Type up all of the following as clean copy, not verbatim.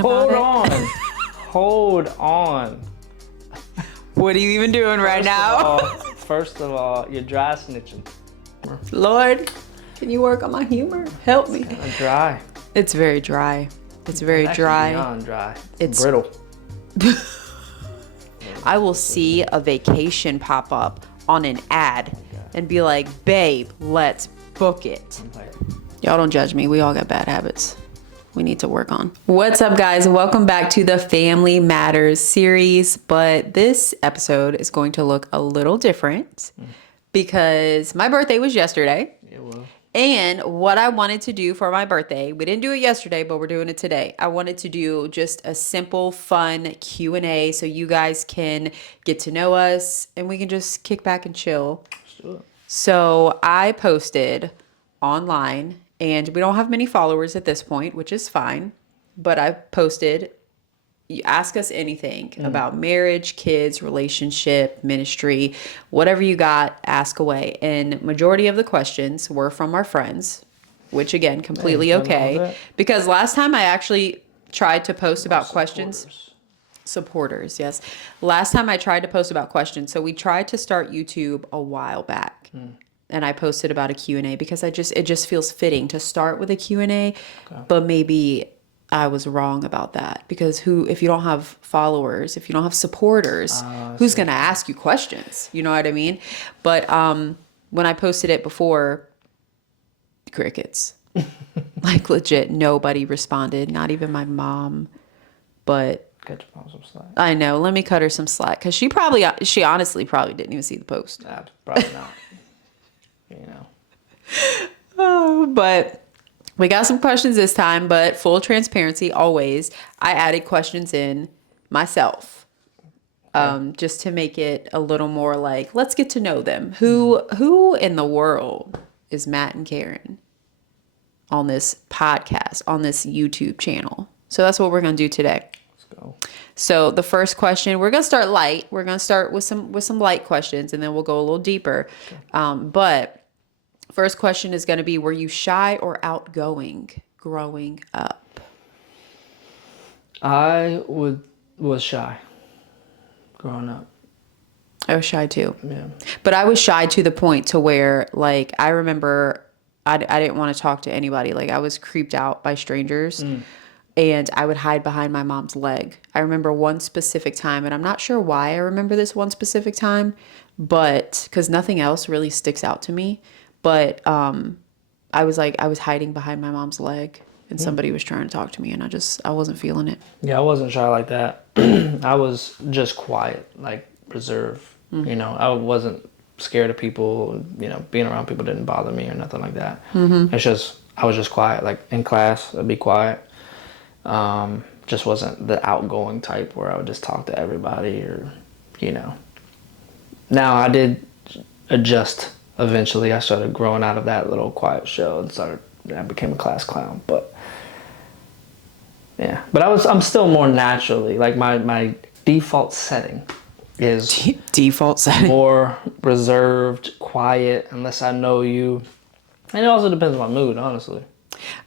talking about it. Hold on. What are you even doing right now? First of all, you're dry snitching. Lord, can you work on my humor? Help me. Kind of dry. It's very dry. It's very dry. Beyond dry. It's brittle. I will see a vacation pop up on an ad and be like, babe, let's book it. Y'all don't judge me. We all got bad habits we need to work on. What's up, guys? Welcome back to the Family Matters series. But this episode is going to look a little different because my birthday was yesterday. It was. And what I wanted to do for my birthday, we didn't do it yesterday, but we're doing it today. I wanted to do just a simple, fun Q&A so you guys can get to know us and we can just kick back and chill. Sure. So I posted online, and we don't have many followers at this point, which is fine. But I posted, you ask us anything about marriage, kids, relationship, ministry, whatever you got, ask away. And majority of the questions were from our friends, which again, completely okay. Because last time I actually tried to post about questions. Supporters, yes. Last time I tried to post about questions. So we tried to start YouTube a while back. And I posted about a Q&A because it just feels fitting to start with a Q&A. Okay. But maybe I was wrong about that because if you don't have followers, if you don't have supporters, who's going to ask you questions? You know what I mean? But when I posted it before, crickets. Like legit, nobody responded, not even my mom. But Cut your mom some slack. I know. Let me cut her some slack because she honestly probably didn't even see the post. Nah, probably not. You know. Oh, but we got some questions this time, but full transparency always. I added questions in myself. Just to make it a little more like, let's get to know them. Who in the world is Matt and Karen on this podcast, on this YouTube channel? So that's what we're going to do today. Let's go. So the first question, we're going to start light. We're going to start with some light questions, and then we'll go a little deeper. Okay. But first question is going to be, were you shy or outgoing growing up? I was shy growing up. I was shy too. Yeah. But I was shy to the point to where, like, I remember I didn't want to talk to anybody. Like, I was creeped out by strangers. And I would hide behind my mom's leg. I remember one specific time, and I'm not sure why I remember this one specific time, but because nothing else really sticks out to me. But I was hiding behind my mom's leg, and somebody was trying to talk to me, and I wasn't feeling it. Yeah, I wasn't shy like that. I was just quiet, like reserved. You know, I wasn't scared of people. You know, being around people didn't bother me or nothing like that. It's just I was just quiet. Like in class, I'd be quiet. Just wasn't the outgoing type where I would just talk to everybody or, you know. Now I did adjust eventually. I started growing out of that little quiet shell and I became a class clown, but yeah. But I'm still more naturally, like my default setting is default setting, more reserved, quiet, unless I know you. And it also depends on my mood, honestly.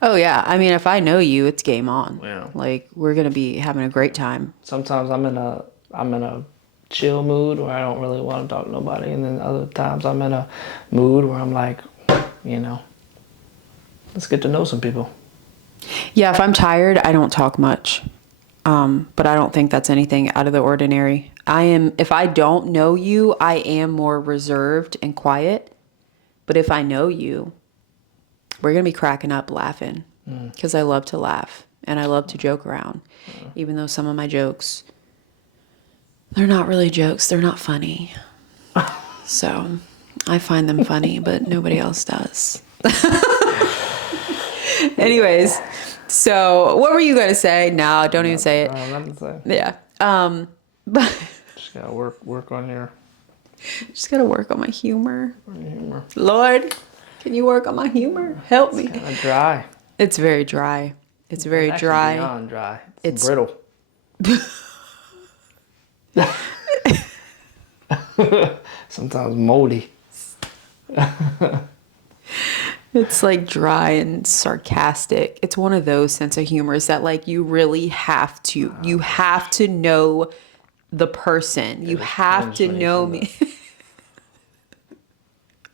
Oh yeah, I mean, if I know you, it's game on. Yeah. Like, we're gonna be having a great time. Sometimes I'm in a chill mood where I don't really want to talk to nobody, and then other times I'm in a mood where I'm like, you know, let's get to know some people. Yeah, if I'm tired, I don't talk much. But I don't think that's anything out of the ordinary. If I don't know you, I am more reserved and quiet. But if I know you, we're going to be cracking up laughing because I love to laugh and I love to joke around, even though some of my jokes, they're not really jokes. They're not funny. So I find them funny, but nobody else does. Anyways, so what were you going to say? No, don't even say it. Nothing to say. Yeah. But Just got to work on your just got to work on my humor. Lord, can you work on my humor? Help me. It's kind of dry. It's very dry. It's very It's dry. beyond dry. It's brittle. Sometimes moldy. It's like dry and sarcastic. It's one of those sense of humors that like you really you have to know the person. You was have cringe to when you know said me.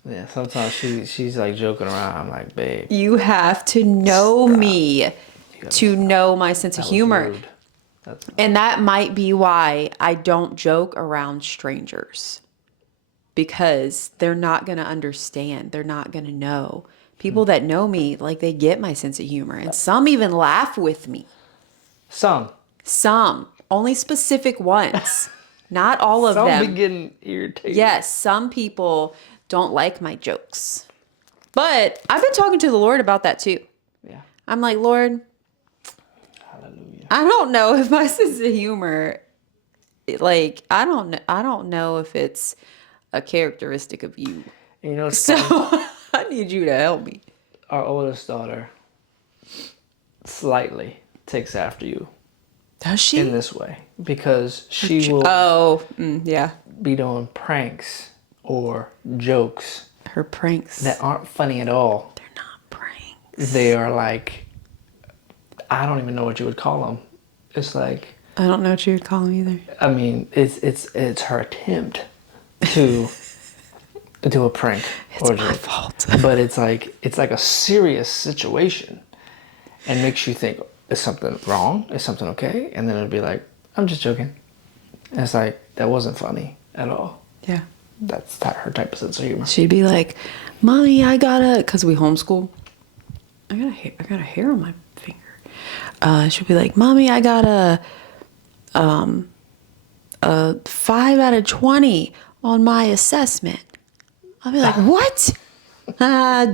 Yeah, sometimes she's like joking around. I'm like, babe, You have to know me gotta to know my sense of that was humor. rude. That's And that might be why I don't joke around strangers because they're not going to understand. They're not going to know. People that know me, like they get my sense of humor. And some even laugh with me. some Only specific ones. Not all of some them. be getting irritated. Yes, some people don't like my jokes. But I've been talking to the Lord about that too. Yeah. I'm like, Lord, Hallelujah. I don't know if my sense of humor, like, I don't know if it's a characteristic of you. And you know, it's So funny. I need you to help me. Our oldest daughter slightly takes after you Does she? in this way because she will Yeah. be doing pranks or jokes Her pranks. that aren't funny at all. They're not pranks. They are like, I don't even know what you would call them. It's like, I don't know what you would call them either. I mean, it's her attempt to do a prank It's or my joke. fault. But it's like a serious situation and makes you think, is something wrong? Is something okay? And then it'll be like, I'm just joking. And it's like, that wasn't funny at all. Yeah. That's her type of sense of humor. She'd be like, Mommy, because we homeschool. I got a hair on my finger. She'll be like, Mommy, I got a 5 out of 20 on my assessment. I'll be like, what?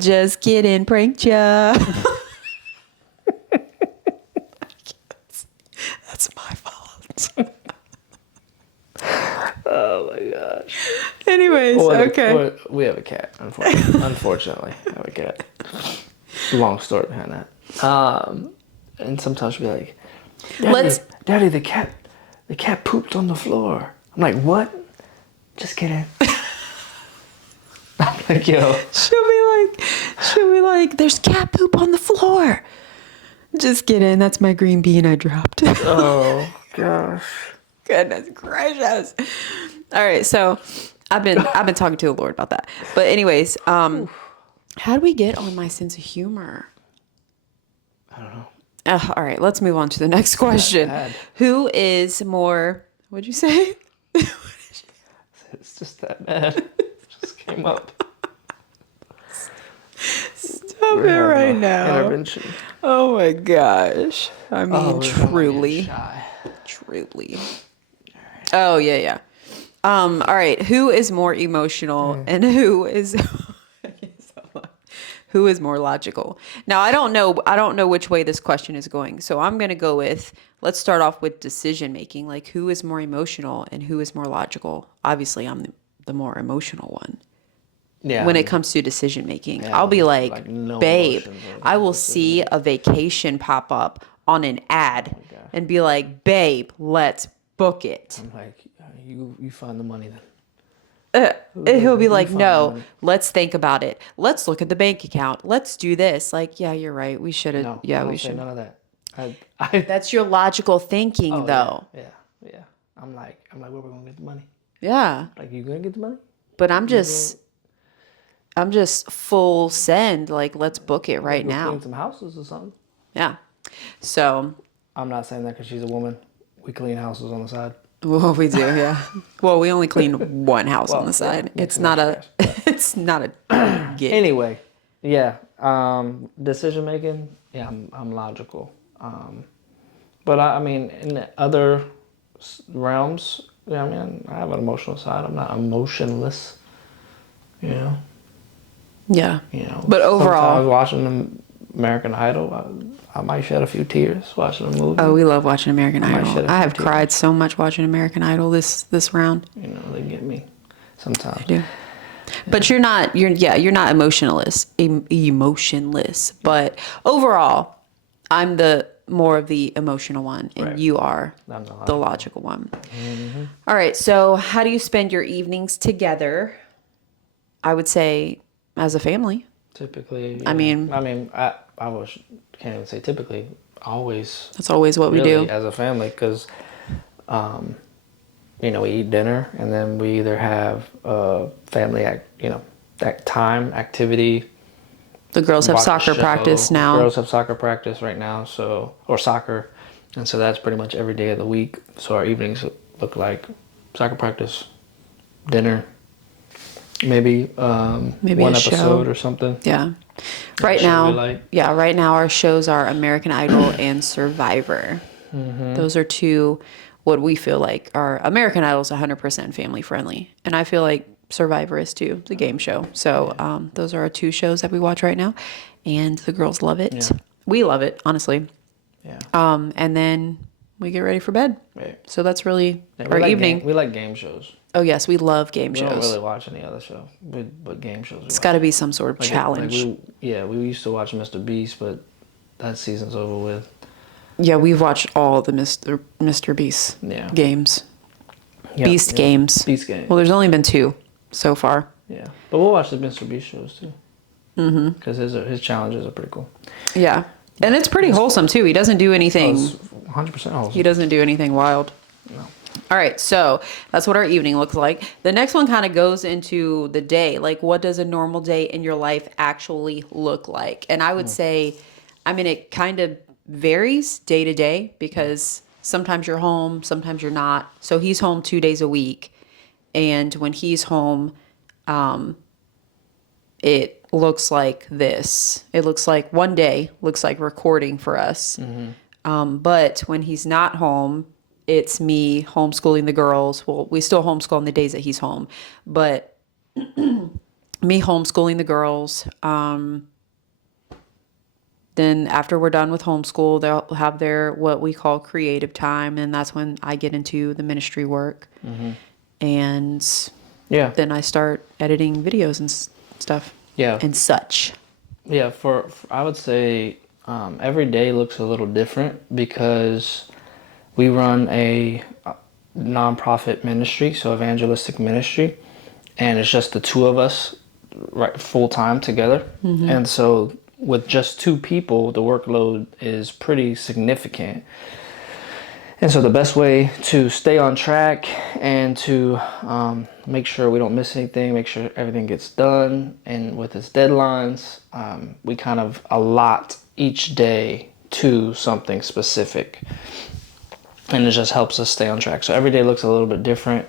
Just kidding, pranked ya. That's my fault. Oh my gosh. Anyways, okay. We have a cat, unfortunately. I have a cat. Long story behind that. And sometimes she'll be like, Daddy, the cat pooped on the floor. I'm like, what? Just kidding. I'm like, yo. She'll be like, there's cat poop on the floor. Just kidding. That's my green bean I dropped. Oh gosh. Goodness gracious. All right, so I've been talking to the Lord about that. But anyways, how do we get on my sense of humor? I don't know. All right, let's move on to the next question. Bad. Who is more? What'd you say? It's just that bad. Just came up. Stop it right now. Intervention. Oh my gosh. I mean, truly. Shy. Truly. Oh yeah. All right. Who is more emotional and who is more logical? Now I don't know which way this question is going. So I'm gonna go with, let's start off with decision making. Like, who is more emotional and who is more logical? Obviously I'm the more emotional one. Yeah. When it comes to decision making, Yeah, I'll be like no babe, emotions or I will see a vacation pop up on an ad and be like, babe, let's book it. I'm like, you find the money then. And he'll be like, find no, money. let's think about it. Let's look at the bank account. Let's do this. Like, yeah, you're right. We should have. No, Yeah, I don't we say should. none of that. I That's your logical thinking, though. Yeah. I'm like, where we gonna get the money? Yeah. Like, you gonna get the money? But I'm just full send. Like, let's book it right Go now. clean some houses or something. Yeah. So, I'm not saying that because she's a woman. We clean houses on the side. well, we do, yeah. Well, we only clean one house on the yeah, side. mix It's and not match a. trash, It's not a gig. Anyway, yeah. Decision making. Yeah, I'm logical. But I mean, in the other realms, yeah, I mean, I have an emotional side. I'm not emotionless. You know. Yeah. You know. But overall, sometimes watching American Idol, I might shed a few tears watching a movie. oh, we love watching American might shed Idol. a I few have tears. cried so much watching American Idol this round. You know, they get me sometimes. I do. But you're not emotionless, emotionless. But overall, I'm the more of the emotional one, and Right. you are I'm the logical one. All right. So, how do you spend your evenings together? I would say as a family. Typically, I mean, I was can't even say typically. Always, that's always what we really, do. as a family, because we eat dinner and then we either have family that time activity. The girls have Watch a soccer show. practice now. Girls have soccer practice right now, or soccer, and so that's pretty much every day of the week. So our evenings look like soccer practice, dinner, maybe Maybe one a show. episode or something. Yeah. Right show we now, like. yeah, right now our shows are American Idol and Survivor. Those are two, what we feel like are American Idol's 100% family friendly. And I feel like Survivor is too, the game show. So those are our two shows that we watch right now. And the girls love it. Yeah. We love it, honestly. Yeah. And then we get ready for bed. Right. So that's really Yeah, our evening. We like game shows. Oh, yes, we love game We shows. don't really watch any other show, but game shows. It's got to be some sort of Like challenge. we used to watch Mr. Beast, but that season's over with. Yeah, we've watched all the Mr. Beast Yeah. games. Yeah, Beast yeah. games. Beast games. Well, there's only been 2 so far. Yeah, but we'll watch the Mr. Beast shows too. Mm-hmm. Because his challenges are pretty cool. Yeah. And it's pretty wholesome too. He doesn't do anything. 100% wholesome. He doesn't do anything wild. No. All right, so that's what our evening looks like. The next one kind of goes into the day. Like, what does a normal day in your life actually look like? And I would say, it kind of varies day to day because sometimes you're home, sometimes you're not. So he's home 2 days a week. And when he's home, it looks like this. It looks like one day looks like recording for us. But when he's not home, it's me homeschooling the girls. Well, we still homeschool on the days that he's home, but me homeschooling the girls. Then after we're done with homeschool, they'll have their what we call creative time, and that's when I get into the ministry work. And Yeah. then I start editing videos and stuff. Yeah. And such. Yeah. For I would say every day looks a little different because we run a nonprofit ministry, so evangelistic ministry, and it's just the 2 of us, right, full time together. And so with just 2 people, the workload is pretty significant. And so the best way to stay on track and to make sure we don't miss anything, make sure everything gets done, and with its deadlines, we kind of allot each day to something specific. And it just helps us stay on track. So every day looks a little bit different.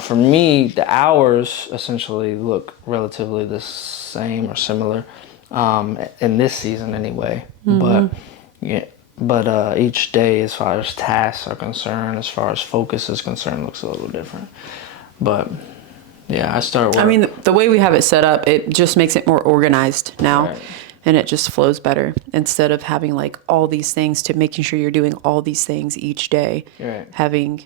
For me, the hours essentially look relatively the same or similar in this season anyway. But each day, as far as tasks are concerned, as far as focus is concerned, looks a little different. But yeah, I start work. The way we have it set up, it just makes it more organized now. Right. And it just flows better instead of having like all these things to making sure you're doing all these things each day. Right. Having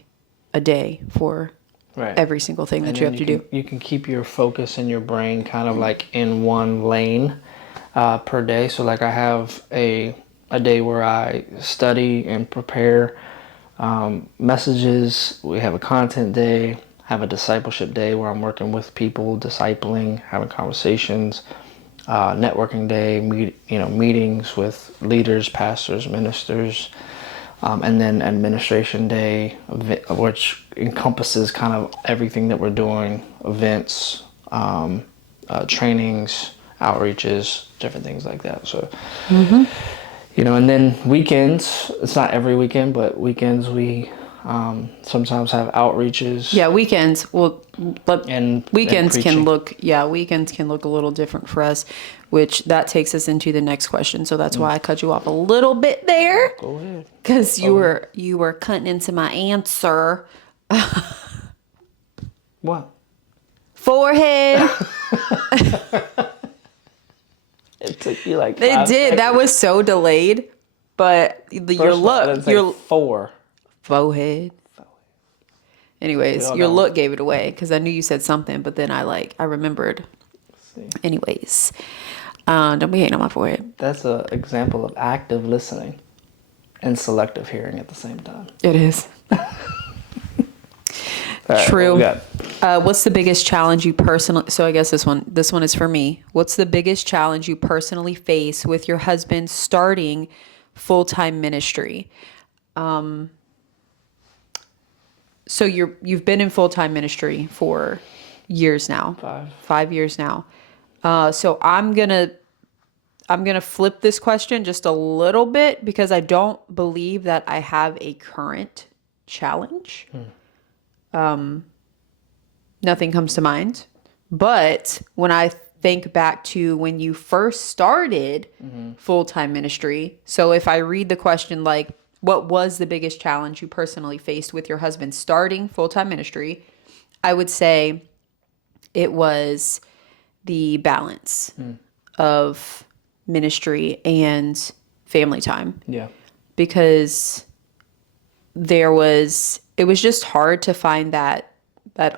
a day for Right. every single thing that And you have then to do. You can keep your focus in your brain kind of like in one lane per day. So like I have a day where I study and prepare messages. We have a content day, have a discipleship day where I'm working with people, discipling, having conversations, networking day, meetings with leaders, pastors, ministers, and then administration day, which encompasses kind of everything that we're doing, events, trainings, outreaches, different things like that. So, and then weekends, it's not every weekend, but weekends we sometimes have outreaches. Yeah, weekends. Well, but And weekends can preaching. look a little different for us, which that takes us into the next question. So that's why I cut you off a little bit there, Go ahead. because you were cutting into my answer. What? Forehead. It took you like It 5 did. That seconds. was so delayed, but your First of all, I didn't look, say your 4. forehead. Anyways, We all your know. look gave it away because I knew you said something, but then I remembered. See. Anyways, don't be hating on my forehead. That's an example of active listening and selective hearing at the same time. It is. All right, True. what we got? What's the biggest challenge you personally? So I guess this one is for me. What's the biggest challenge you personally face with your husband starting full-time ministry? So you've been in full-time ministry for years now. 5 years now. So I'm gonna flip this question just a little bit because I don't believe that I have a current challenge. Nothing comes to mind. But when I think back to when you first started full-time ministry, so if I read the question like, what was the biggest challenge you personally faced with your husband starting full-time ministry? I would say it was the balance of ministry and family time, Yeah. because it was just hard to find that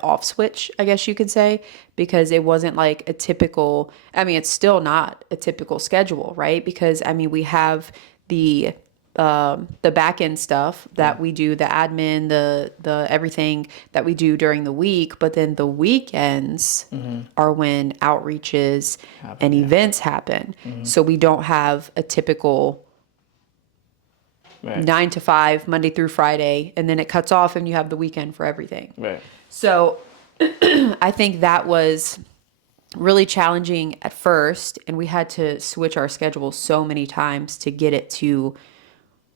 off switch, I guess you could say, because it wasn't like a typical, I mean, it's still not a typical schedule, right? Because I mean, we have the back end stuff that we do, the admin, the everything that we do during the week, but then the weekends are when outreaches and events happen. So we don't have a typical Right. 9 to 5, Monday through Friday, and then it cuts off and you have the weekend for everything. Right. So I think that was really challenging at first, and we had to switch our schedule so many times to get it to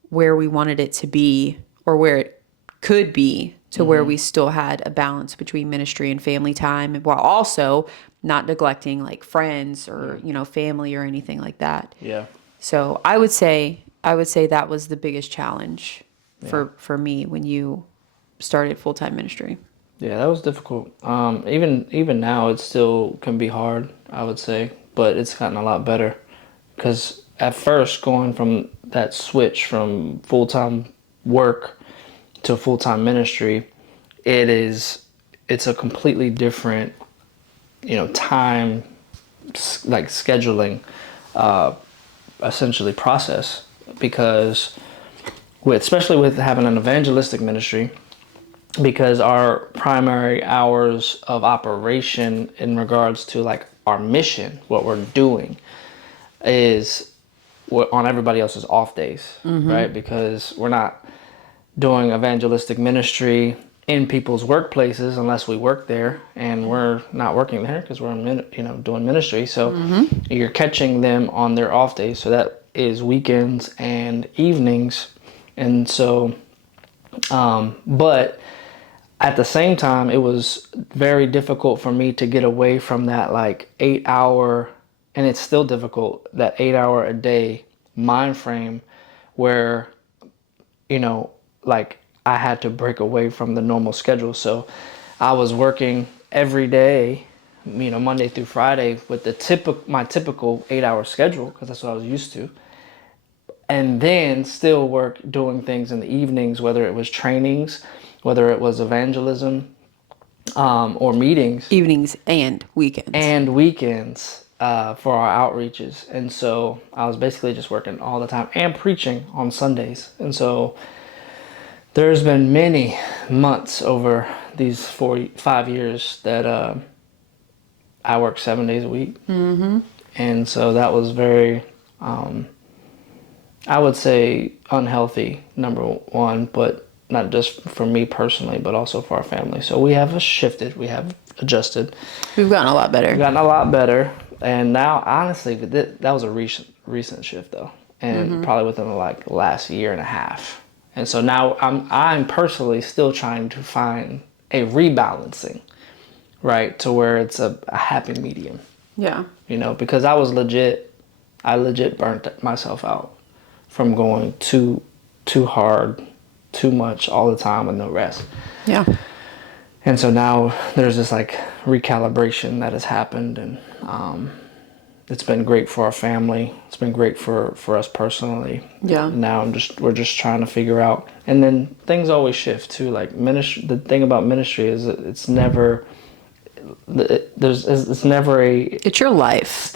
where we wanted it to be, or where it could be, to where we still had a balance between ministry and family time, while also not neglecting like friends or, family or anything like that. Yeah. So I would say that was the biggest challenge for me when you started full-time ministry. Yeah, that was difficult. Even now, it still can be hard, I would say, but it's gotten a lot better. Because at first, going from that switch from full-time work to full-time ministry, it's a completely different, time, like scheduling, essentially process. Because especially with having an evangelistic ministry, because our primary hours of operation in regards to like our mission, what we're doing, is on everybody else's off days, right? Because we're not doing evangelistic ministry in people's workplaces unless we work there, and we're not working there because we're doing ministry. So you're catching them on their off days. So that is weekends and evenings, and so but at the same time, it was very difficult for me to get away from that like 8 hour, and it's still difficult, that 8 hour a day mind frame where, like I had to break away from the normal schedule. So I was working every day, Monday through Friday with my typical 8 hour schedule, because that's what I was used to. And then still work doing things in the evenings, whether it was trainings, whether it was evangelism, or meetings. Evenings and weekends. And weekends for our outreaches. And so I was basically just working all the time and preaching on Sundays. And so there's been many months over these 5 years that I work 7 days a week. And so that was very, I would say, unhealthy, number one, but not just for me personally, but also for our family. So we have shifted, we have adjusted. We've gotten a lot better. And now, honestly, that was a recent shift, though, and probably within the last year and a half. And so now I'm personally still trying to find a rebalancing, right, to where it's a happy medium. Yeah. Because I legit burnt myself out from going too hard, too much all the time with no rest. Yeah. And so now there's this like recalibration that has happened, and it's been great for our family. It's been great for us personally. Yeah. Now we're just trying to figure out, and then things always shift too. Like ministry, the thing about ministry is that it's never It's your life.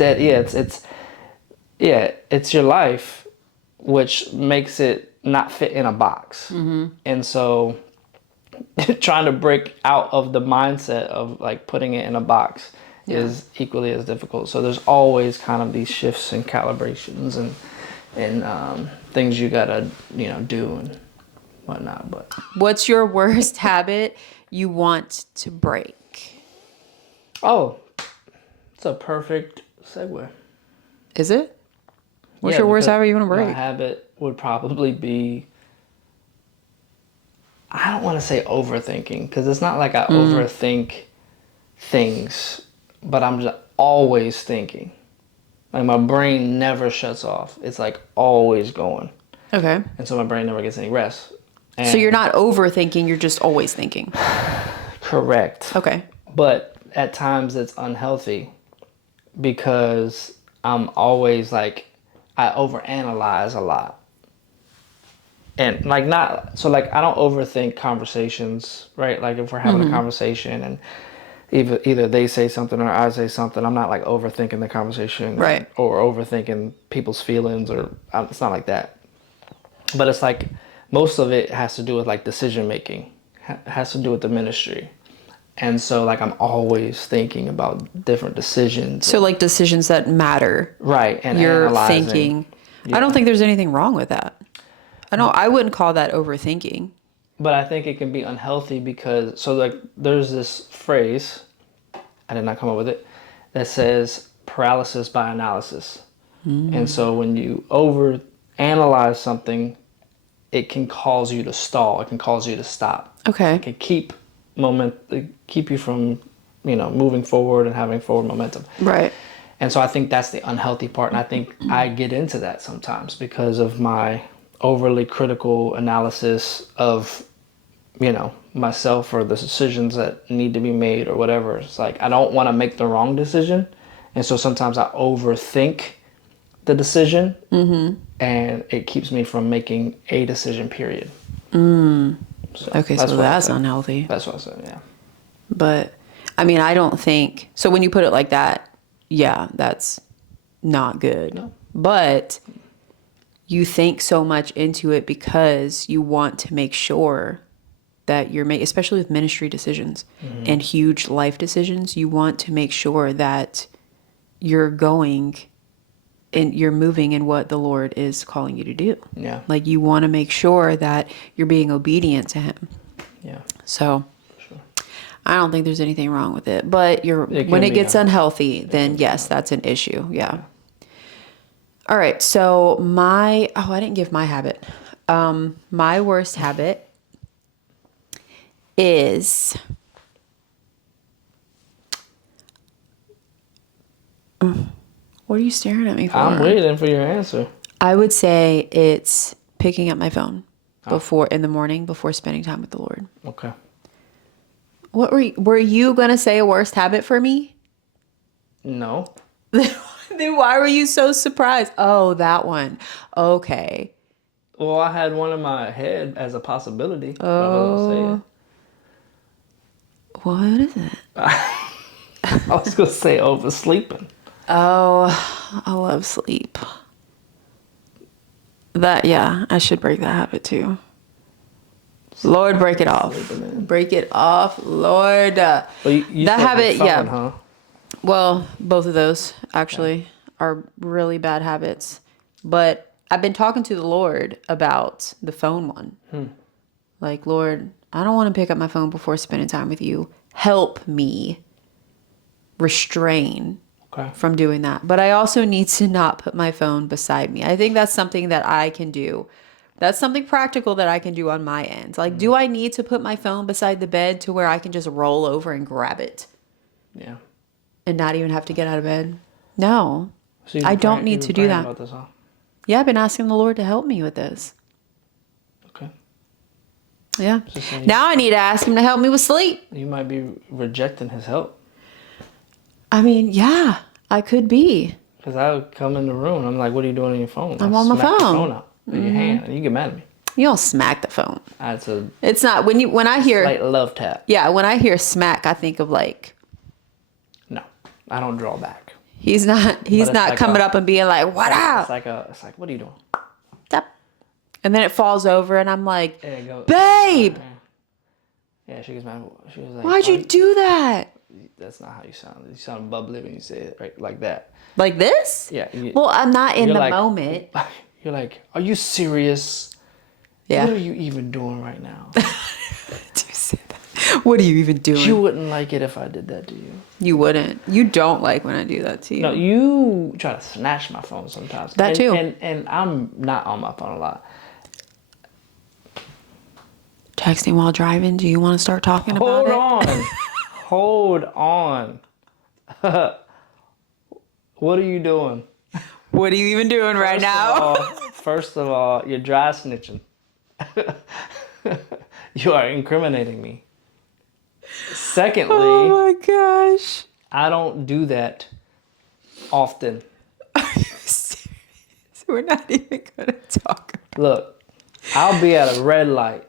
It's your life, which makes it not fit in a box. And so trying to break out of the mindset of like putting it in a box is equally as difficult. So there's always kind of these shifts and calibrations and things you gotta do and whatnot. But What's your worst habit you want to break? oh, it's a perfect segue. Is it? What's your worst because habit you want to break? My habit would probably be, I don't want to say overthinking, because it's not like I overthink things, but I'm just always thinking. Like my brain never shuts off. It's like always going. Okay. And so my brain never gets any rest. And So you're not overthinking, you're just always thinking. correct. Okay. But at times it's unhealthy because I'm always like, I overanalyze a lot. And like I don't overthink conversations, right? Like if we're having a conversation and either they say something or I say something, I'm not like overthinking the conversation, Right. or overthinking people's feelings, or it's not like that. But it's like most of it has to do with like decision making, has to do with the ministry. And so like I'm always thinking about different decisions. So like decisions that matter. Right. And You're analyzing. thinking. Yeah. I don't think there's anything wrong with that. I wouldn't call that overthinking. But I think it can be unhealthy because, so like there's this phrase, I did not come up with it, that says paralysis by analysis. And so when you over analyze something, it can cause you to stall. It can cause you to stop. Okay. It can keep you from, moving forward and having forward momentum. Right. And so I think that's the unhealthy part. And I think I get into that sometimes because of my overly critical analysis of, myself or the decisions that need to be made or whatever. It's like, I don't want to make the wrong decision. And so sometimes I overthink the decision and it keeps me from making a decision, period. So Okay, so that's unhealthy. That's what I said, yeah. But I mean, I don't think so. When you put it like that, yeah, that's not good. No. But you think so much into it because you want to make sure that you're making, especially with ministry decisions and huge life decisions, you want to make sure that you're going and you're moving in what the Lord is calling you to do. Yeah. Like you want to make sure that you're being obedient to Him. Yeah. So Sure. I don't think there's anything wrong with it. But It when can it be gets unhealthy, then yes, that's an issue. Yeah. All right. So I didn't give my habit. My worst habit is what are you staring at me for? I'm waiting for your answer. I would say it's picking up my phone in the morning before spending time with the Lord. Okay. What were you gonna say a worst habit for me? No. Then why were you so surprised? Oh, that one. Okay. Well, I had one in my head as a possibility. But I wasn't gonna say it. What is it? I was gonna say oversleeping. Oh, I love sleep. I should break that habit too. Lord, break it off. Break it off, Lord. Well, you That said habit, the phone, yeah. Huh? Well, both of those actually are really bad habits. But I've been talking to the Lord about the phone one. Like, Lord, I don't want to pick up my phone before spending time with you. Help me restrain from doing that. But I also need to not put my phone beside me. I think that's something that I can do. That's something practical that I can do on my end. Like, do I need to put my phone beside the bed to where I can just roll over and grab it Yeah. and not even have to get out of bed? No. So I don't need to do that. About this, huh? Yeah, I've been asking the Lord to help me with this. Okay. Yeah. So saying Now I need to ask him to help me with sleep. you might be rejecting his help. I mean, yeah, I could be. Because I would come in the room and I'm like, what are you doing on your phone? I'm on my smack the phone. phone out in your hand and you get mad at me. You don't smack the phone. That's a It's not when I hear slight love tap. yeah, when I hear smack, I think of like No, I don't draw back. he's not it's like coming up and being like, "What up?" It's like, what are you doing? Tap. And then it falls over and I'm like, There you go. "Babe." Yeah, she gets mad. She was like, Why'd you do that? That's not how you sound. You sound bubbly when you say it right like that. Like this? Yeah. Well, I'm not in you're the like- moment. You're like, are you serious? Yeah. What are you even doing right now? What are you even doing? You wouldn't like it if I did that to you. You wouldn't. You don't like when I do that to you. No, you try to snatch my phone sometimes. That too. And I'm not on my phone a lot. Texting while driving. Do you want to start talking about it? Hold on. What are you doing? What are you even doing right now? First of all, you're dry snitching. You are incriminating me. Secondly, Oh my gosh. I don't do that often. Are you serious? We're not even going to talk about it. Look, I'll be at a red light.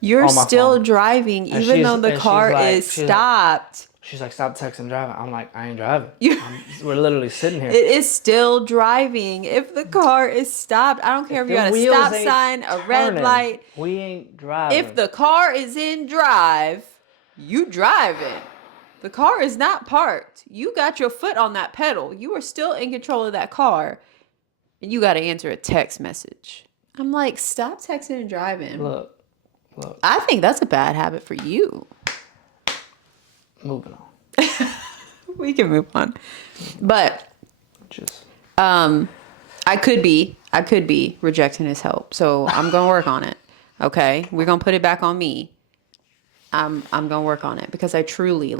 You're on my still phone. driving even though the car is stopped. She's like, stop texting and driving. I'm like, I ain't driving. You- We're literally sitting here. It is still driving. If the car is stopped, I don't care if you got a wheels stop ain't sign, a red turning, light. we ain't driving. If the car is in drive, you driving. The car is not parked. You got your foot on that pedal. You are still in control of that car. And you got to answer a text message. I'm like, stop texting and driving. Look. I think that's a bad habit for you. Moving on. We can move on. But Just I could be rejecting his help. So I'm going to work on it. Okay? We're going to put it back on me. I'm going to work on it because I truly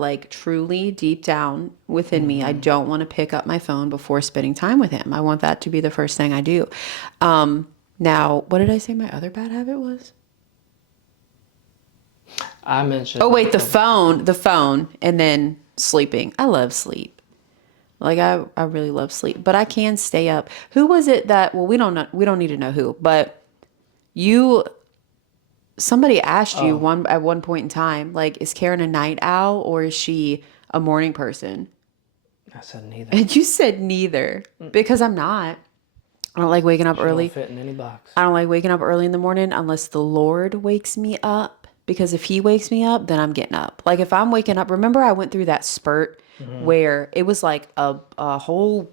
deep down within me, I don't want to pick up my phone before spending time with him. I want that to be the first thing I do. Now, what did I say my other bad habit was? I mentioned. Oh, wait, the phone, and then sleeping. I love sleep. Like, I really love sleep, but I can stay up. Who was it that, well, we don't need to know who, but somebody asked you at one point in time, like, is Karen a night owl or is she a morning person? I said neither. And you said neither because I'm not. I don't like waking up early. Don't fit in any box. I don't like waking up early in the morning unless the Lord wakes me up. Because if he wakes me up, then I'm getting up. Like if I'm waking up, remember I went through that spurt where it was like a whole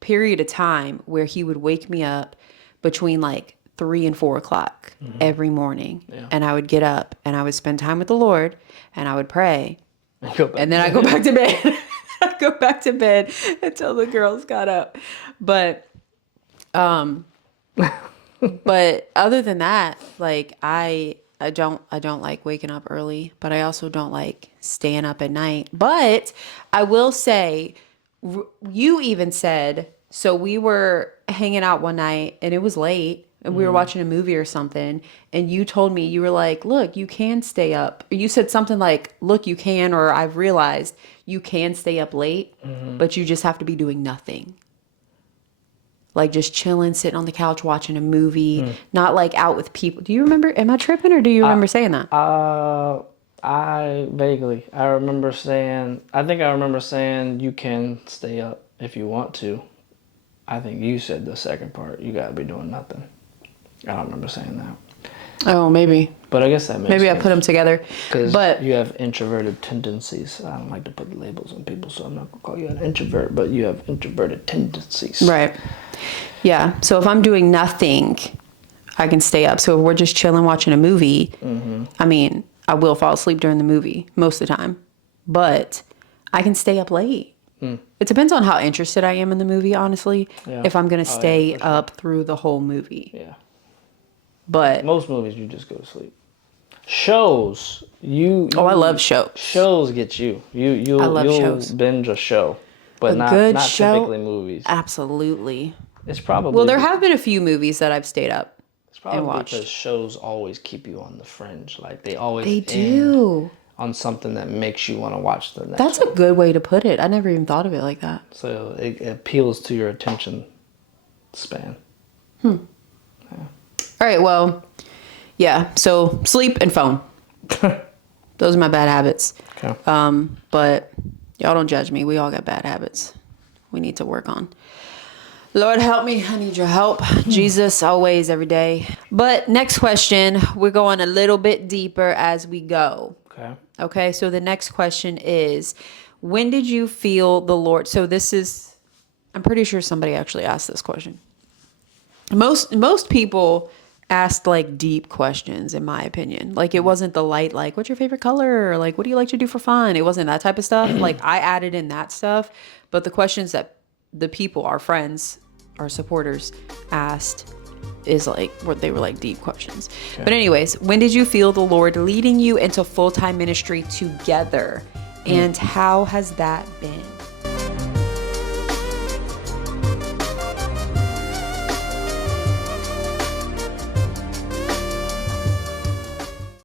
period of time where he would wake me up between like 3 and 4 o'clock every morning. Yeah. And I would get up and I would spend time with the Lord and I would pray. And then I go back to bed. I go back to bed until the girls got up. But other than that, like I don't like waking up early, but I also don't like staying up at night. But I will say, you even said, so we were hanging out one night and it was late and we were watching a movie or something. And you told me, you were like, look, you can stay up. You said something like, look, you can, or I've realized you can stay up late, but you just have to be doing nothing. Like just chilling, sitting on the couch, watching a movie, not like out with people. Do you remember? Am I tripping or do you remember saying that? I remember saying you can stay up if you want to. I think you said the second part. You gotta be doing nothing. I don't remember saying that. Oh, maybe. But I guess that makes Maybe sense. I put them together. Because you have introverted tendencies. I don't like to put labels on people, so I'm not going to call you an introvert, but you have introverted tendencies. Right. Yeah. So if I'm doing nothing, I can stay up. So if we're just chilling watching a movie, I mean, I will fall asleep during the movie most of the time, but I can stay up late. It depends on how interested I am in the movie, honestly, if I'm going to stay up through the whole movie. Yeah. But most movies, you just go to sleep. Shows, I love shows. Shows get you. You'll shows. binge a show, but not typically movies. Absolutely. It's probably there have been a few movies that I've stayed up and watched. Because shows always keep you on the fringe. Like they always do on something that makes you want to watch the next. That's a good way to put it. I never even thought of it like that. So it appeals to your attention span. All right, well, yeah, so sleep and phone. Those are my bad habits. Okay. But y'all don't judge me. We all got bad habits we need to work on. Lord, help me. I need your help. Jesus, always, every day. But next question, we're going a little bit deeper as we go. Okay. Okay, so the next question is, when did you feel the Lord? So this is, I'm pretty sure somebody actually asked this question. Most people asked like deep questions, in my opinion. Like it wasn't the light, like, what's your favorite color? Or like, what do you like to do for fun? It wasn't that type of stuff. Like I added in that stuff, but the questions that the people, our friends, our supporters asked is like, what they were like deep questions. Okay. But anyways, when did you feel the Lord leading you into full-time ministry together? And how has that been?